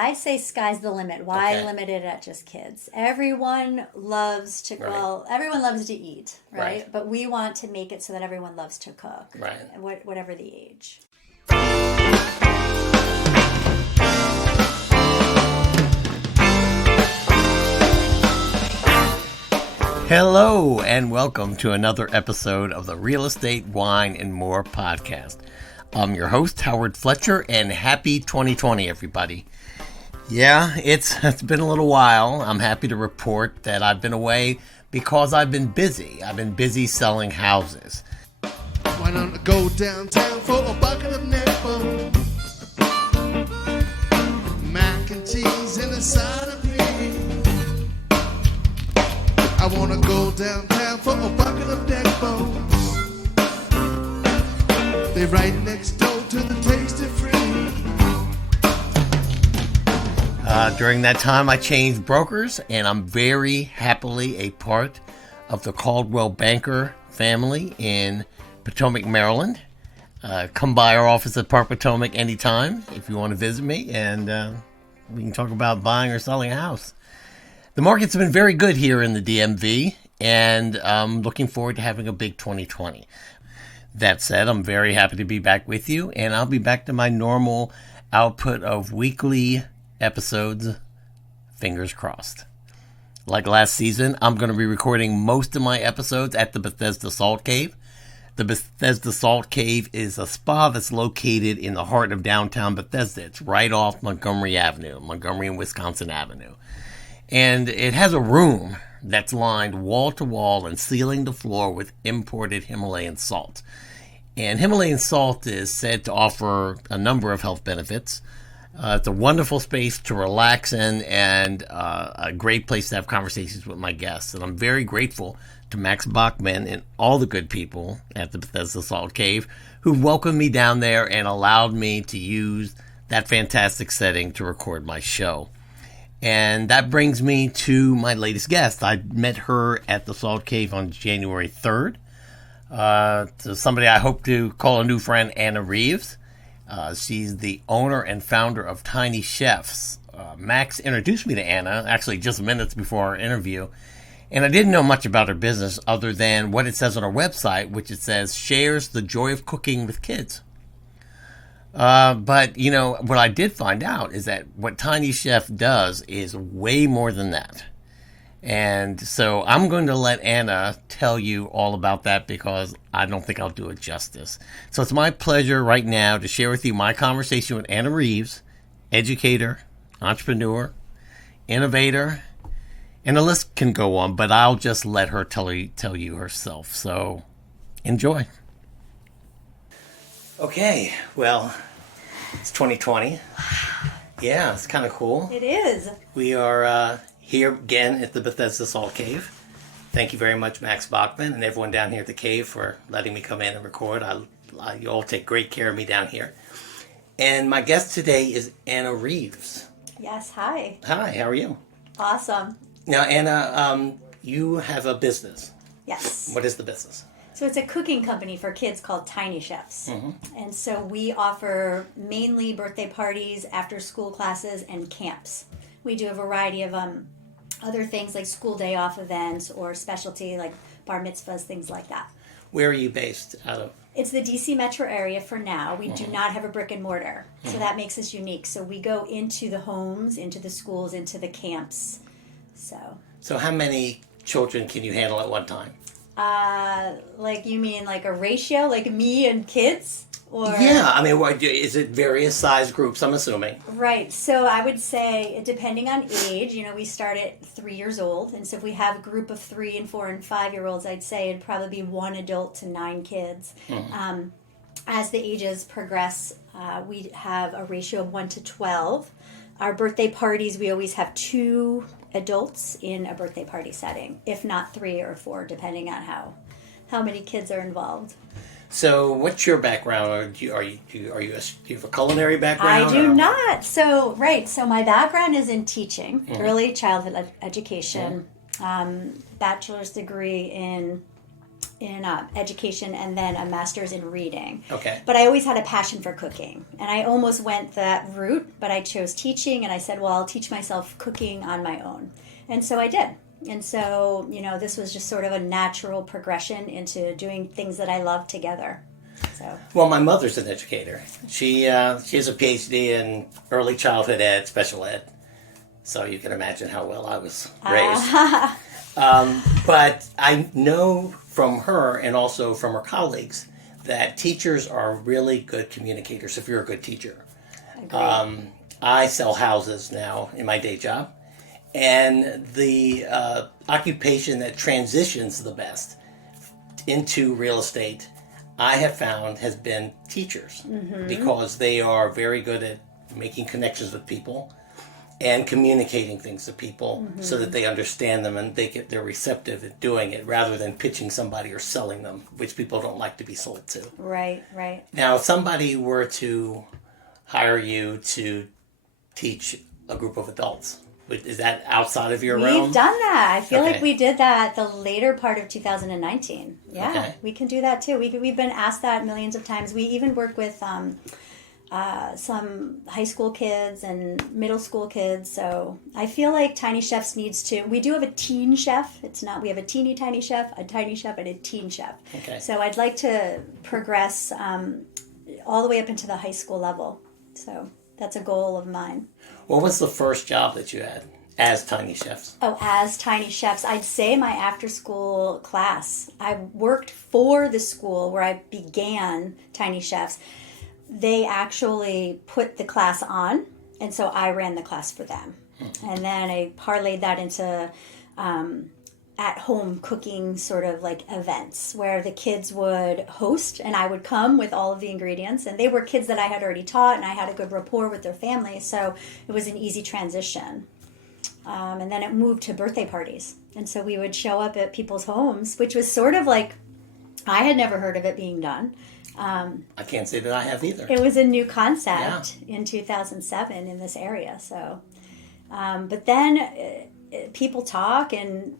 I'd say sky's the limit. Why Okay. limit it at just kids? Everyone loves to, Right. well, everyone loves to eat, right? Right. But we want to make it so that everyone loves to cook, Right. whatever the age. Hello, and welcome to another episode of the Real Estate, Wine, and More podcast. I'm your host, Howard Fletcher, and happy 2020, everybody. Yeah, it's been a little while. I'm happy to report that I've been away because I've been busy. I've been busy selling houses. Why don't I go downtown for a bucket of neck bones? Mac and cheese and a side of peas. I wanna go downtown for a bucket of neck bones. They're right next door to the Tasty Free. During that time, I changed brokers, and I'm very happily a part of the Caldwell Banker family in Potomac, Maryland. Come by our office at Park Potomac anytime if you want to visit me, and we can talk about buying or selling a house. The market's been very good here in the DMV, and I'm looking forward to having a big 2020. That said, I'm very happy to be back with you, and I'll be back to my normal output of weekly episodes, fingers crossed. Like last season, I'm going to be recording most of my episodes at the Bethesda Salt Cave. The Bethesda Salt Cave is a spa that's located in the heart of downtown Bethesda. It's right off Montgomery and Wisconsin Avenue. And it has a room that's lined wall to wall and ceiling to floor with imported Himalayan salt. And Himalayan salt is said to offer a number of health benefits. It's a wonderful space to relax in and a great place to have conversations with my guests. And I'm very grateful to Max Bachman and all the good people at the Bethesda Salt Cave who welcomed me down there and allowed me to use that fantastic setting to record my show. And that brings me to my latest guest. I met her at the Salt Cave on January 3rd. To somebody I hope to call a new friend, Anna Reeves. She's the owner and founder of Tiny Chefs. Max introduced me to Anna, actually just minutes before our interview. And I didn't know much about her business other than what it says on her website, which it says, shares the joy of cooking with kids. But, you know, what I did find out is that what Tiny Chef does is way more than that. And so I'm going to let Anna tell you all about that because I don't think I'll do it justice. So it's my pleasure right now to share with you my conversation with Anna Reeves, educator, entrepreneur, innovator, and the list can go on, but I'll just let her tell you herself. So enjoy. Okay, well, it's 2020. Yeah, it's kind of cool. It is. We are here again at the Bethesda Salt Cave. Thank you very much, Max Bachman, and everyone down here at the cave for letting me come in and record. You all take great care of me down here. And my guest today is Anna Reeves. Yes, hi. Hi, how are you? Awesome. Now, Anna, you have a business. Yes. What is the business? So it's a cooking company for kids called Tiny Chefs. Mm-hmm. And so we offer mainly birthday parties, after school classes, and camps. We do a variety of other things like school day off events or specialty like bar mitzvahs, things like that. Where are you based out of? It's the DC metro area for now. We do not have a brick and mortar, so that makes us unique. So we go into the homes, into the schools, into the camps. So how many children can you handle at one time? Like you mean like a ratio, like me and kids? Or Yeah, I mean, is it various size groups, I'm assuming? Right. So I would say, depending on age, you know, we start at 3 years old. And so if we have a group of 3 and 4 and 5 year olds, I'd say it'd probably be 1 adult to 9 kids. Mm-hmm. As the ages progress, we have a ratio of 1 to 12. Our birthday parties, we always have 2 adults in a birthday party setting, if not 3 or 4, depending on how many kids are involved. So, what's your background? Do you have a culinary background? I do not. So my background is in teaching, early childhood education, bachelor's degree in education and then a master's in reading. Okay. But I always had a passion for cooking. And I almost went that route, but I chose teaching. And I said, well, I'll teach myself cooking on my own. And so I did. And so, this was just sort of a natural progression into doing things that I love together. So. Well, my mother's an educator. She has a PhD in early childhood ed, special ed. So you can imagine how well I was raised. But I know from her and also from her colleagues that teachers are really good communicators if you're a good teacher. I sell houses now in my day job. And the occupation that transitions the best into real estate, I have found, has been teachers. Because they are very good at making connections with people and communicating things to people so that they understand them and they're receptive at doing it rather than pitching somebody or selling them, which people don't like to be sold to. Right, right. Now, if somebody were to hire you to teach a group of adults, is that outside of your realm? We've done that. I feel Okay. like we did that the later part of 2019. Yeah, Okay. we can do that too. We've been asked that millions of times. We even work with some high school kids and middle school kids. So I feel like Tiny Chefs needs to. We do have a teen chef. We have a teeny tiny chef, a tiny chef, and a teen chef. Okay. So I'd like to progress all the way up into the high school level. So that's a goal of mine. What was the first job that you had as Tiny Chefs? Oh, as Tiny Chefs, I'd say my after-school class. I worked for the school where I began Tiny Chefs. They actually put the class on, and so I ran the class for them. And then I parlayed that into at-home cooking sort of like events where the kids would host and I would come with all of the ingredients. And they were kids that I had already taught and I had a good rapport with their families. So it was an easy transition. And then it moved to birthday parties. And so we would show up at people's homes, which was sort of like, I had never heard of it being done. I can't say that I have either. It was a new concept in 2007 in this area. So, but then people talk and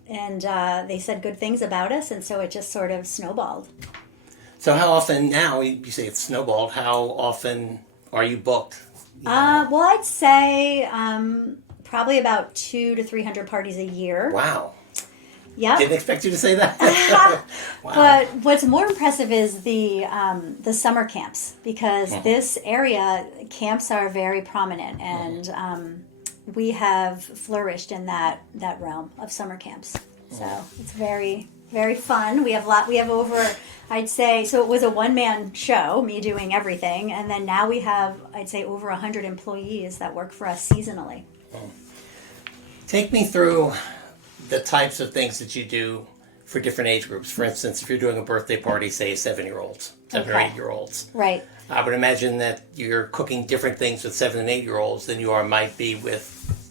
they said good things about us, and so it just sort of snowballed. So how often now, you say it's snowballed, how often are you booked? Well, I'd say probably about 200 to 300 parties a year. Wow. Yep. Didn't expect you to say that. Wow. But what's more impressive is the summer camps, because this area, camps are very prominent, and we have flourished in that realm of summer camps. So it's very, very fun. We have over, I'd say, so it was a one-man show, me doing everything, and then now we have, I'd say, over 100 employees that work for us seasonally. Take me through the types of things that you do for different age groups. For instance, if you're doing a birthday party, say 7-year-olds, 7 or 8-year-olds. Right. I would imagine that you're cooking different things with 7 and 8-year-olds than you might be with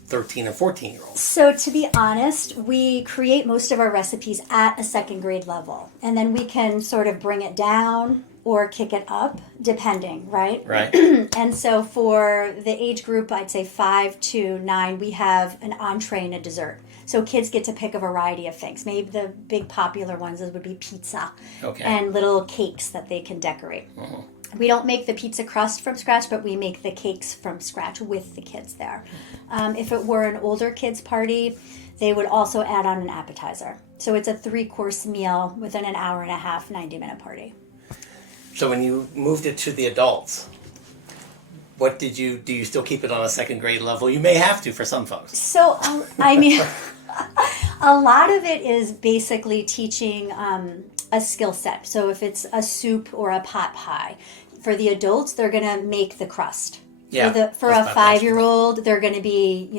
13 and 14-year-olds. So to be honest, we create most of our recipes at a second grade level. And then we can sort of bring it down or kick it up, depending, right? Right. And so for the age group, I'd say 5 to 9, we have an entree and a dessert. So kids get to pick a variety of things. Maybe the big popular ones would be pizza and little cakes that they can decorate. We don't make the pizza crust from scratch, but we make the cakes from scratch with the kids there. If it were an older kids party, they would also add on an appetizer. So it's a 3-course meal within an hour and a half, 90-minute party. So when you moved it to the adults, what do you still keep it on a second grade level? You may have to for some folks. So, I mean, a lot of it is basically teaching a skill set. So if it's a soup or a pot pie, for the adults, they're going to make the crust. Yeah, For a 5-year-old, they're going to be,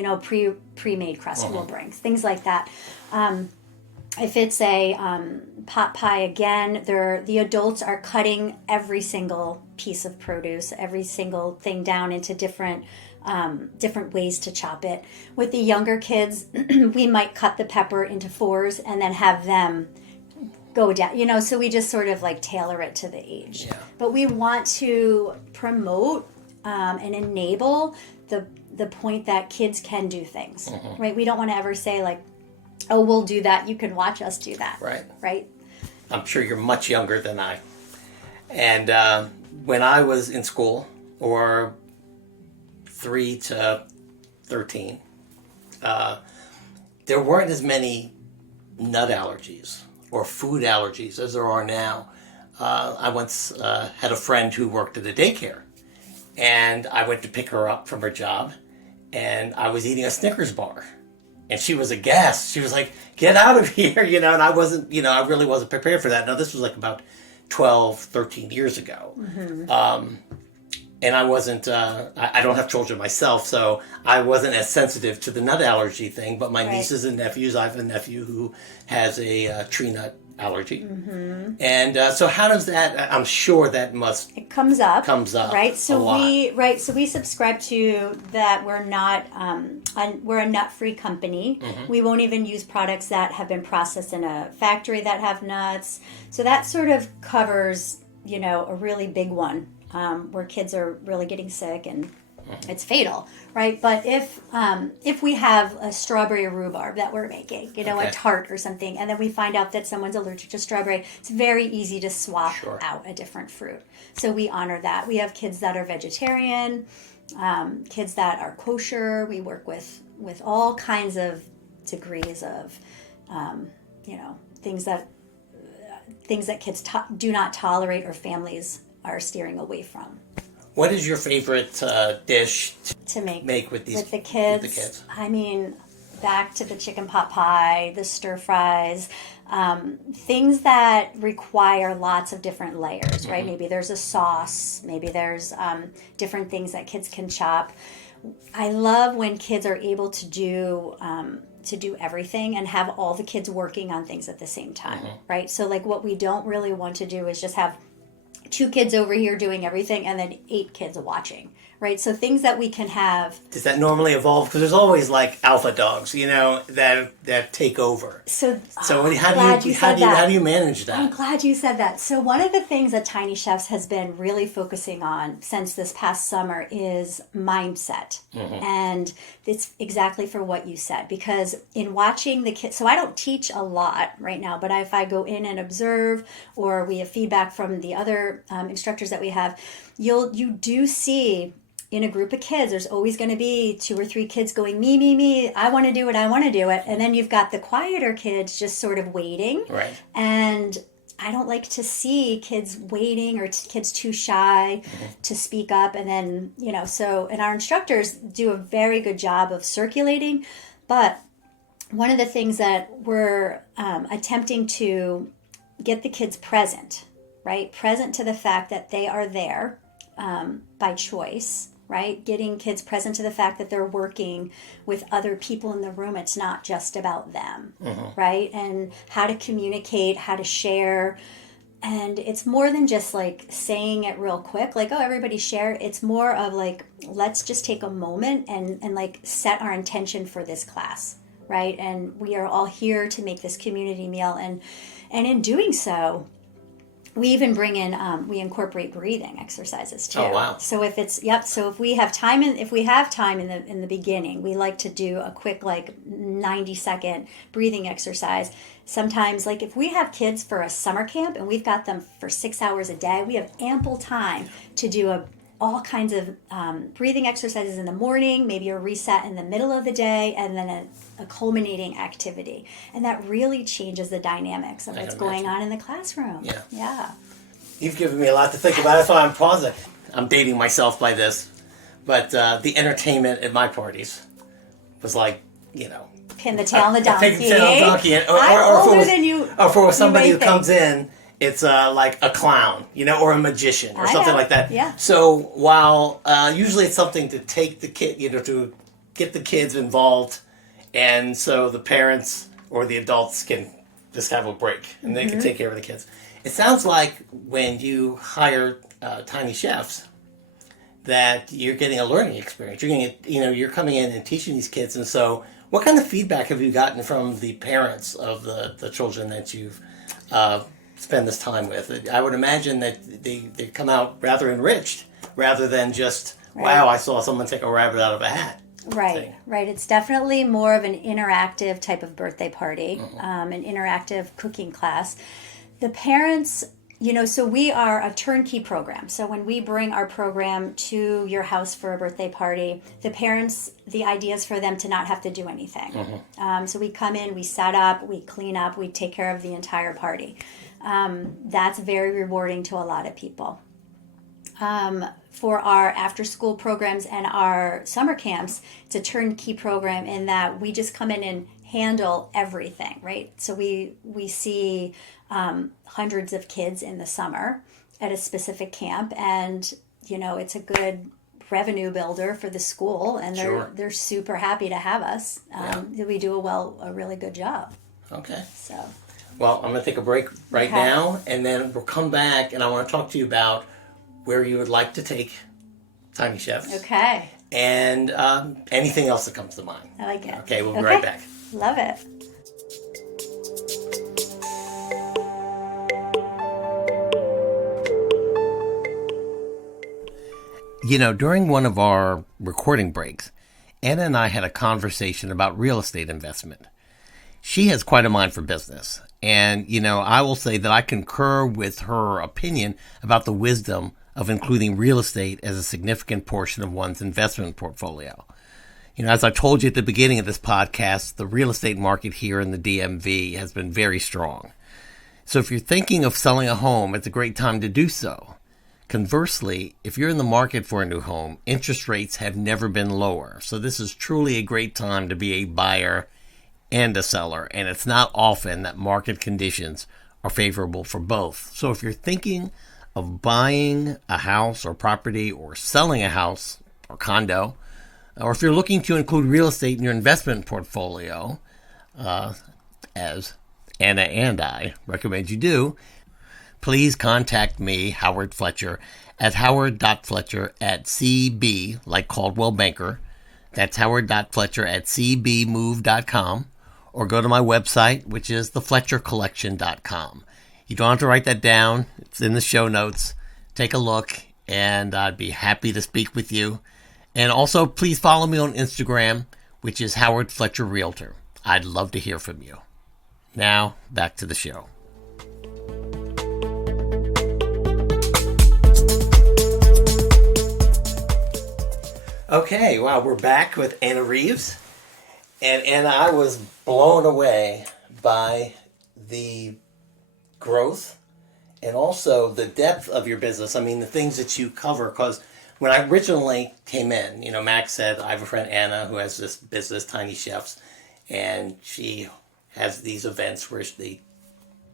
pre-made crust we'll bring, things like that. If it's a pot pie, again, the adults are cutting every single piece of produce, every single thing down into different ways to chop it. With the younger kids, we might cut the pepper into 4s and then have them go down. So we just sort of like tailor it to the age. Yeah. But we want to promote and enable the point that kids can do things, right? We don't want to ever say like, oh, we'll do that. You can watch us do that. Right. Right. I'm sure you're much younger than I. And when I was in school, or 3 to 13, there weren't as many nut allergies or food allergies as there are now. I once had a friend who worked at a daycare, and I went to pick her up from her job, and I was eating a Snickers bar. And she was aghast. She was like, "Get out of here," and I wasn't, I really wasn't prepared for that. Now, this was like about 12, 13 years ago. And I wasn't, I don't have children myself, so I wasn't as sensitive to the nut allergy thing, but my nieces and nephews, I have a nephew who has a tree nut allergy. And so how does that, I'm sure that must... It comes up. Right? So we subscribe to that we're not, we're a nut-free company. We won't even use products that have been processed in a factory that have nuts. So that sort of covers, a really big one. Where kids are really getting sick and it's fatal, right? But if we have a strawberry rhubarb that we're making, a tart or something, and then we find out that someone's allergic to strawberry, it's very easy to swap out a different fruit. So we honor that. We have kids that are vegetarian, kids that are kosher. We work with all kinds of degrees of, things that kids do not tolerate or families are steering away from. What is your favorite dish to make with the kids? I mean, back to the chicken pot pie, the stir fries, things that require lots of different layers, right? Maybe there's a sauce, maybe there's different things that kids can chop. I love when kids are able to do everything and have all the kids working on things at the same time, right? So like what we don't really want to do is just have 2 kids over here doing everything and then 8 kids watching, right? So things that we can have. Does that normally evolve? Because there's always like alpha dogs, that take over. So how do you manage that? I'm glad you said that. So one of the things that Tiny Chefs has been really focusing on since this past summer is mindset. And it's exactly for what you said, because in watching the kids, so I don't teach a lot right now, but if I go in and observe, or we have feedback from the other instructors that we have, you do see in a group of kids, there's always going to be 2 or 3 kids going, me, I want to do it. And then you've got the quieter kids just sort of waiting. Right. And I don't like to see kids waiting or kids too shy to speak up. And then, and our instructors do a very good job of circulating. But one of the things that we're attempting to get the kids present, right? Present to the fact that they are there by choice, right? Getting kids present to the fact that they're working with other people in the room. It's not just about them, right? And how to communicate, how to share. And it's more than just like saying it real quick, like, oh, everybody share. It's more of like, let's just take a moment and like set our intention for this class, right? And we are all here to make this community meal. And in doing so, we even bring in, we incorporate breathing exercises too. Oh, wow. So if if we have time in the beginning, we like to do a quick 90-second breathing exercise. Sometimes like if we have kids for a summer camp and we've got them for 6 hours a day, we have ample time to do all kinds of breathing exercises in the morning, maybe a reset in the middle of the day, and then a culminating activity. And that really changes the dynamics of what's going on in the classroom. Yeah. You've given me a lot to think about. That's why I'm pausing. I'm dating myself by this. But the entertainment at my parties was like, Pin the tail on the donkey. Pin the tail on the donkey. I'm older than you. Or for somebody who comes in, it's like a clown, or a magician or something like that. Yeah. So while usually it's something to take the kid, to get the kids involved, and so the parents or the adults can just have a break and they can take care of the kids. It sounds like when you hire Tiny Chefs that you're getting a learning experience. You're getting, you're coming in and teaching these kids, and so what kind of feedback have you gotten from the parents of the children that you've spend this time with? I would imagine that they come out rather enriched, rather than just, wow, I saw someone take a rabbit out of a hat. Right. It's definitely more of an interactive type of birthday party, an interactive cooking class. The parents, so we are a turnkey program. So when we bring our program to your house for a birthday party, the parents, the idea is for them to not have to do anything. So we come in, we set up, we clean up, we take care of the entire party. That's very rewarding to a lot of people. For our after school programs and our summer camps, it's a turnkey program in that we just come in and handle everything, right? So we see hundreds of kids in the summer at a specific camp, and it's a good revenue builder for the school, and they're super happy to have us. We do a really good job. Okay. So, well, I'm going to take a break right now, and then we'll come back, and I want to talk to you about where you would like to take Tiny Chefs. Okay. And anything else that comes to mind. I like it. Okay, we'll be right back. Love it. During one of our recording breaks, Anna and I had a conversation about real estate investment. She has quite a mind for business. And, I will say that I concur with her opinion about the wisdom of including real estate as a significant portion of one's investment portfolio. As I told you at the beginning of this podcast, the real estate market here in the DMV has been very strong. So if you're thinking of selling a home, it's a great time to do so. Conversely, if you're in the market for a new home, interest rates have never been lower. So this is truly a great time to be a buyer and a seller. And it's not often that market conditions are favorable for both. So if you're thinking of buying a house or property or selling a house or condo, or if you're looking to include real estate in your investment portfolio, as Anna and I recommend you do, please contact me, Howard Fletcher, at howard.fletcher@cb, like Caldwell Banker. That's howard.fletcher@cbmove.com, or go to my website, which is thefletchercollection.com. You don't have to write that down. It's in the show notes. Take a look, and I'd be happy to speak with you. And also, please follow me on Instagram, which is Howard Fletcher Realtor. I'd love to hear from you. Now, back to the show. Okay, wow, we're back with Anna Reeves. And Anna, I was blown away by the growth and also the depth of your business. I mean, the things that you cover, because when I originally came in, Max said, I have a friend, Anna, who has this business, Tiny Chefs, and she has these events where they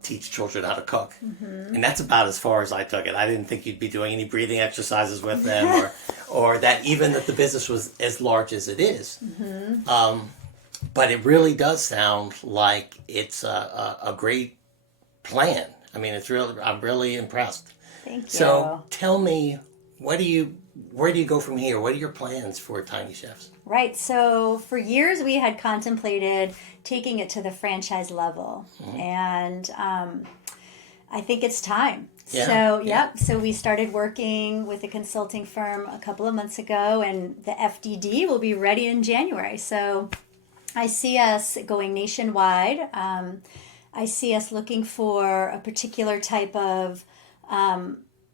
teach children how to cook. Mm-hmm. And that's about as far as I took it. I didn't think you'd be doing any breathing exercises with them or that even that the business was as large as it is. Mm-hmm. But it really does sound like it's a great plan. I mean, I'm really impressed. Thank you. So tell me, where do you go from here? What are your plans for Tiny Chefs? Right. So for years we had contemplated taking it to the franchise level. Mm-hmm. And I think it's time. Yeah. So we started working with a consulting firm a couple of months ago, and the FDD will be ready in January. So I see us going nationwide. I see us looking for a particular type of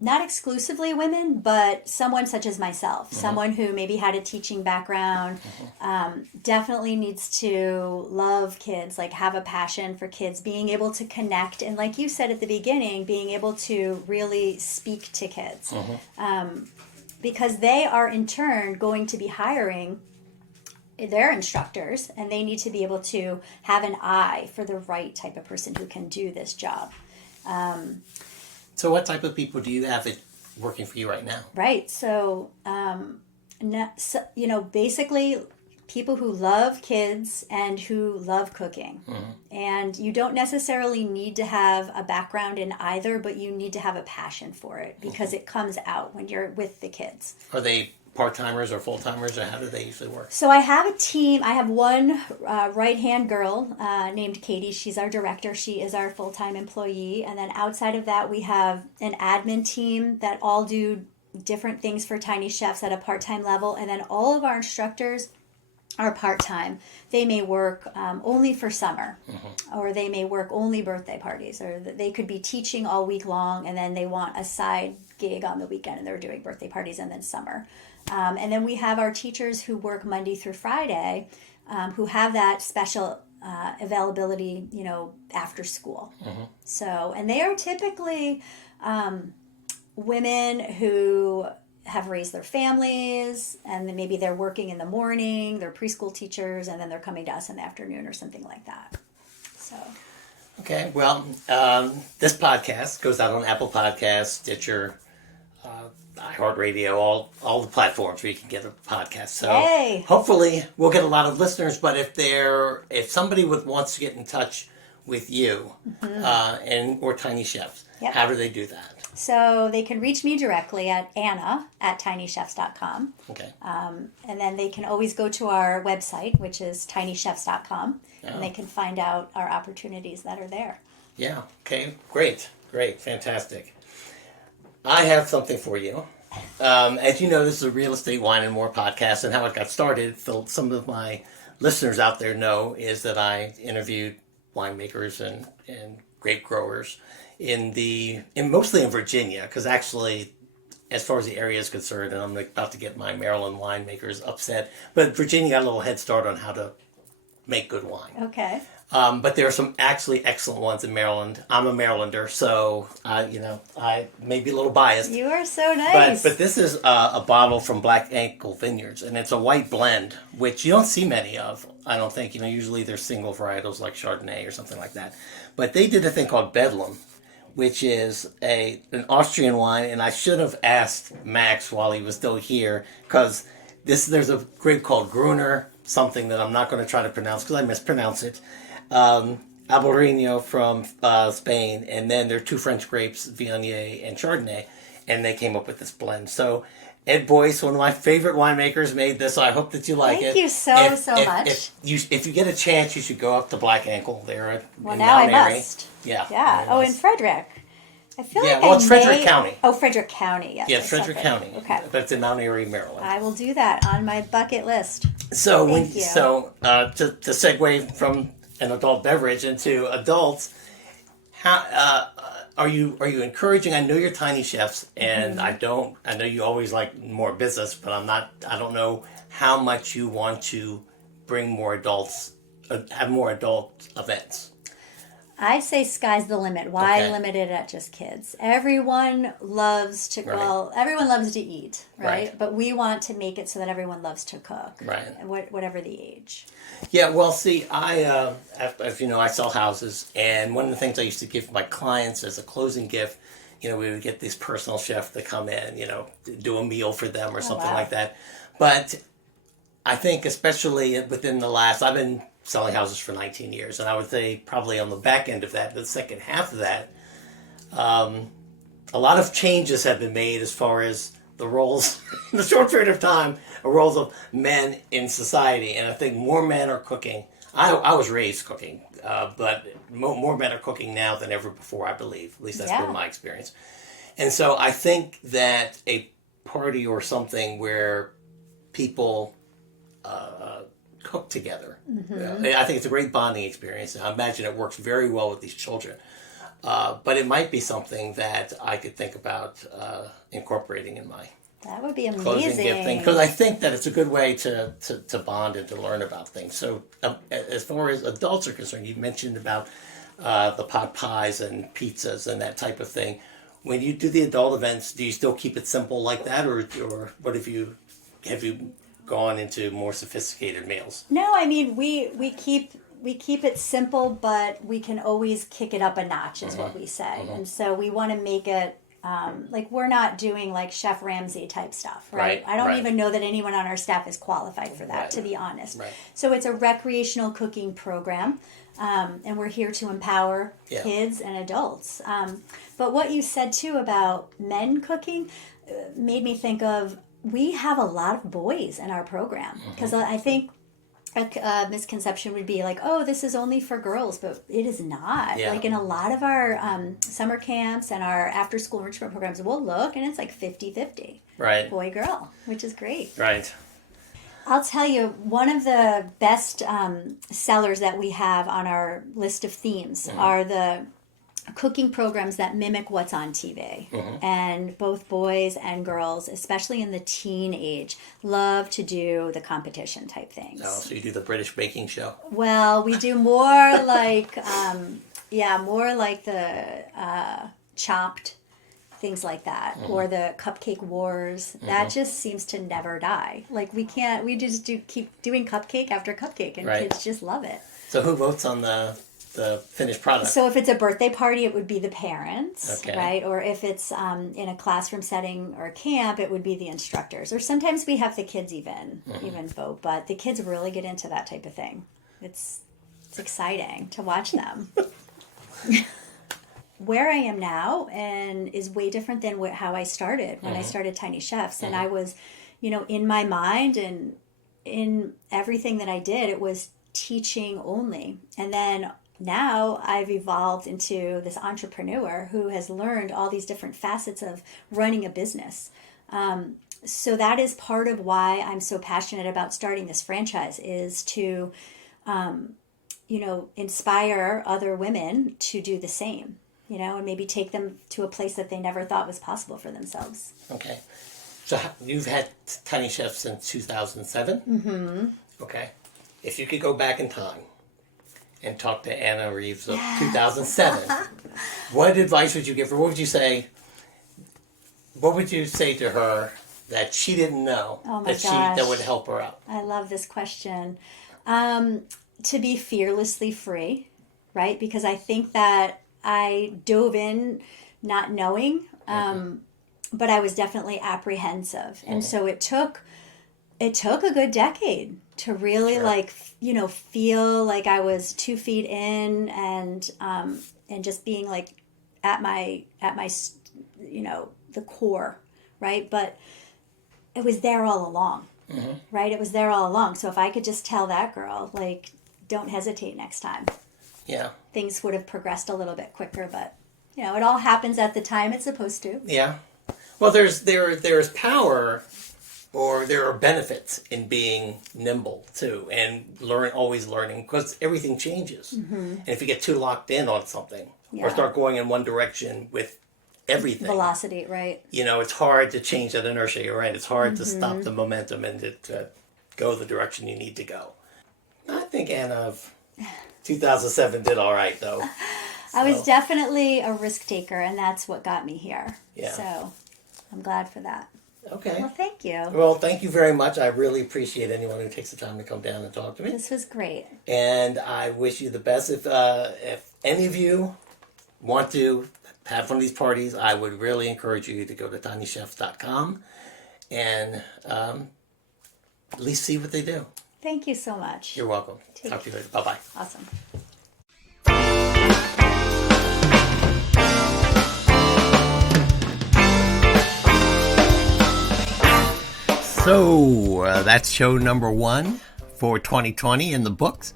not exclusively women, but someone such as myself, mm-hmm. someone who maybe had a teaching background, mm-hmm. Definitely needs to love kids, like have a passion for kids, being able to connect. And like you said at the beginning, being able to really speak to kids, mm-hmm. Because they are in turn going to be hiring their instructors, and they need to be able to have an eye for the right type of person who can do this job. So what type of people do you have working for you right now? Right. So, basically people who love kids and who love cooking. Mm-hmm. And you don't necessarily need to have a background in either, but you need to have a passion for it because mm-hmm. it comes out when you're with the kids. Are they part-timers or full-timers, or how do they usually work? So I have a team. I have one right-hand girl named Katie. She's our director. She is our full-time employee. And then outside of that, we have an admin team that all do different things for Tiny Chefs at a part-time level. And then all of our instructors are part-time. They may work only for summer, or they may work only birthday parties, or they could be teaching all week long and then they want a side gig on the weekend and they're doing birthday parties and then summer. And then we have our teachers who work Monday through Friday, who have that special availability, after school. So, and they are typically women who have raised their families, and then maybe they're working in the morning, they're preschool teachers, and then they're coming to us in the afternoon or something like that. So. Okay, well, this podcast goes out on Apple Podcasts, Stitcher, iHeartRadio, all the platforms where you can get a podcast. So hopefully we'll get a lot of listeners. But if somebody wants to get in touch with you or Tiny Chefs, how do they do that? So they can reach me directly at anna@tinychefs.com. Okay. And then they can always go to our website, which is tinychefs.com, and they can find out our opportunities that are there. Yeah. Okay. Great. Fantastic. I have something for you. As you know, this is a Real Estate Wine and More podcast, and how it got started, some of my listeners out there know, is that I interviewed winemakers and grape growers mostly in Virginia, because actually, as far as the area is concerned, and I'm about to get my Maryland winemakers upset, but Virginia got a little head start on how to make good wine. Okay. But there are some actually excellent ones in Maryland. I'm a Marylander, so I may be a little biased. You are so nice. But this is a bottle from Black Ankle Vineyards, and it's a white blend, which you don't see many of. I don't think. Usually they're single varietals like Chardonnay or something like that. But they did a thing called Bedlam, which is an Austrian wine, and I should have asked Max while he was still here, because there's a grape called Gruner, something that I'm not going to try to pronounce because I mispronounce it. Albarino from Spain, and then there are two French grapes, Viognier and Chardonnay, and they came up with this blend. So Ed Boyce, one of my favorite winemakers, made this. So I hope that you like it. Thank you so much. If you get a chance, you should go up to Black Ankle there. Now I must. Yeah. Yeah. Oh, in Frederick. I feel like it's Frederick County. Oh, Frederick County. Yes. Yeah, it's Frederick County. Okay. But it's in Mount Airy, Maryland. I will do that on my bucket list. So Thank you. To segue from an adult beverage into adults, how are you encouraging? I know you're Tiny Chefs, and I know you always like more business, but I don't know how much you want to bring more adults, have more adult events. I'd say sky's the limit. Why limit it at just kids? Everyone loves to everyone loves to eat, right? But we want to make it so that everyone loves to cook, right? Whatever the age. Yeah, well, see, as you know, I sell houses, and one of the things I used to give my clients as a closing gift, we would get this personal chef to come in, do a meal for them or something like that. But I think especially within I've been selling houses for 19 years, and I would say probably on the back end of that, the second half of that, a lot of changes have been made as far as the roles, in a short period of time, the roles of men in society, and I think more men are cooking. I was raised cooking, but more men are cooking now than ever before, I believe. At least that's been my experience. And so I think that a party or something where people cook together, I think it's a great bonding experience. I imagine it works very well with these children. But it might be something that I could think about incorporating in my that would be amazing. Closing gift thing, because I think that it's a good way to bond and to learn about things. So as far as adults are concerned, you mentioned about the pot pies and pizzas and that type of thing. When you do the adult events, do you still keep it simple like that, or what have you gone into more sophisticated meals? No, I mean we keep it simple, but we can always kick it up a notch, is what we say. And so we want to make it we're not doing like Chef Ramsay type stuff, right? I don't even know that anyone on our staff is qualified for that, to be honest. So it's a recreational cooking program, and we're here to empower kids and adults. But what you said too about men cooking made me think of, we have a lot of boys in our program, because I think a misconception would be like, oh, this is only for girls, but it is not. Like in a lot of our summer camps and our after school enrichment programs, we'll look and it's like 50-50 boy girl, which is great. I'll tell you, one of the best sellers that we have on our list of themes are the cooking programs that mimic what's on TV. And both boys and girls, especially in the teen age, love to do the competition type things. Oh, so you do the British baking show? Well, we do more like, more like the Chopped, things like that, or the Cupcake Wars. That just seems to never die. Like we just keep doing cupcake after cupcake, and kids just love it. So who votes on the finished product? So if it's a birthday party, it would be the parents, Okay. right? Or if it's in a classroom setting or a camp, it would be the instructors. Or sometimes we have the kids even vote, but the kids really get into that type of thing. It's exciting to watch them. Where I am now and is way different than how I started when I started Tiny Chefs. And I was, in my mind and in everything that I did, it was teaching only. And then now I've evolved into this entrepreneur who has learned all these different facets of running a business. So that is part of why I'm so passionate about starting this franchise, is to, inspire other women to do the same, and maybe take them to a place that they never thought was possible for themselves. Okay. So you've had Tiny Chef since 2007? Mm-hmm. Okay. If you could go back in time and talk to Anna Reeves of 2007, what advice would you give her? What would you say? What would you say to her that she didn't know that would help her out? I love this question. To be fearlessly free, right? Because I think that I dove in not knowing, but I was definitely apprehensive. And so it took a good decade to really feel like I was 2 feet in and just being like at my the core, right? But it was there all along, right? It was there all along. So if I could just tell that girl, like, don't hesitate next time. Yeah. Things would have progressed a little bit quicker, but it all happens at the time it's supposed to. Yeah. Well, there's power, or there are benefits in being nimble too, and always learning, because everything changes. And if you get too locked in on something, or start going in one direction with everything, Velocity, right? It's hard to change that inertia. You're right. It's hard to stop the momentum and to go the direction you need to go. I think Anna of 2007 did all right, though. I was definitely a risk taker, and that's what got me here. Yeah. So I'm glad for that. Okay. Well, thank you. Well, thank you very much. I really appreciate anyone who takes the time to come down and talk to me. This was great. And I wish you the best. If any of you want to have one of these parties, I would really encourage you to go to tinychefs.com and at least see what they do. Thank you so much. You're welcome. Talk to you later. Bye-bye. Awesome. So that's show number 1 for 2020 in the books.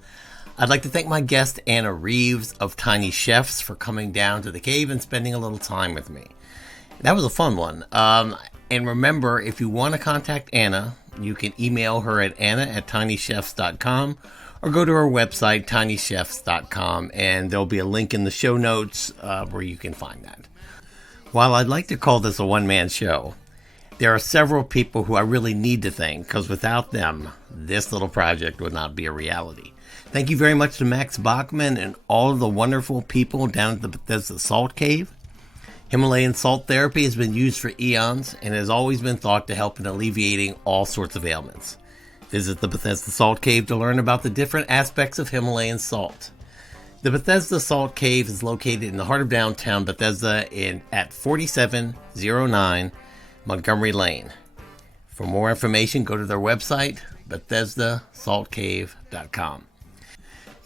I'd like to thank my guest, Anna Reeves of Tiny Chefs, for coming down to the cave and spending a little time with me. That was a fun one. And remember, if you want to contact Anna, you can email her at anna@tinychefs.com or go to her website, tinychefs.com, and there'll be a link in the show notes where you can find that. While I'd like to call this a one-man show, there are several people who I really need to thank, because without them, this little project would not be a reality. Thank you very much to Max Bachman and all of the wonderful people down at the Bethesda Salt Cave. Himalayan salt therapy has been used for eons and has always been thought to help in alleviating all sorts of ailments. Visit the Bethesda Salt Cave to learn about the different aspects of Himalayan salt. The Bethesda Salt Cave is located in the heart of downtown Bethesda at 4709 Montgomery Lane. For more information, go to their website, BethesdaSaltCave.com.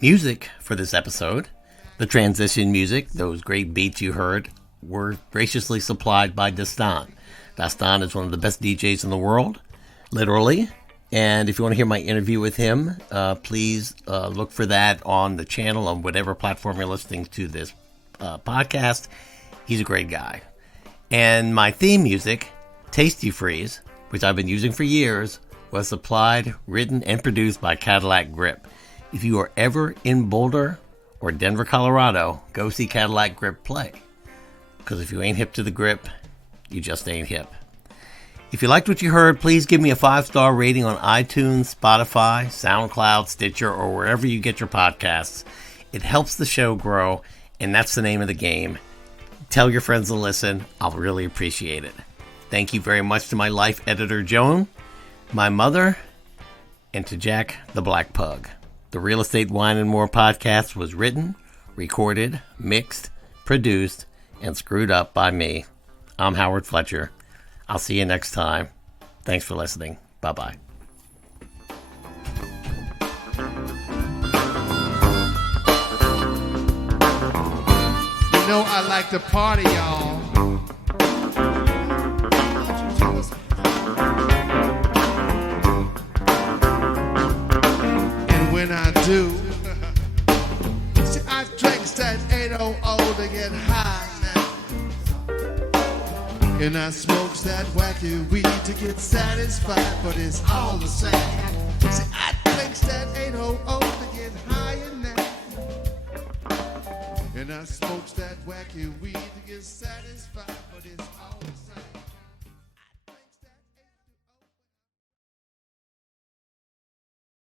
Music for this episode, the transition music, those great beats you heard, were graciously supplied by Dastan. Dastan is one of the best DJs in the world, literally. And if you want to hear my interview with him, please look for that on the channel on whatever platform you're listening to this podcast. He's a great guy. And my theme music, Tasty Freeze, which I've been using for years, was supplied, written, and produced by Cadillac Grip. If you are ever in Boulder or Denver, Colorado, go see Cadillac Grip play. Because if you ain't hip to the grip, you just ain't hip. If you liked what you heard, please give me a 5-star rating on iTunes, Spotify, SoundCloud, Stitcher, or wherever you get your podcasts. It helps the show grow, and that's the name of the game. Tell your friends to listen. I'll really appreciate it. Thank you very much to my life editor, Joan, my mother, and to Jack the Black Pug. The Real Estate Wine and More podcast was written, recorded, mixed, produced, and screwed up by me. I'm Howard Fletcher. I'll see you next time. Thanks for listening. Bye-bye. You know I like to party, y'all. And when I do, see, I drinks that 800 to get high now. And I smokes that wacky weed to get satisfied, but it's all the same. See, I drinks that 800 to get higher now. And I smokes that wacky weed to get satisfied, but it's all the same.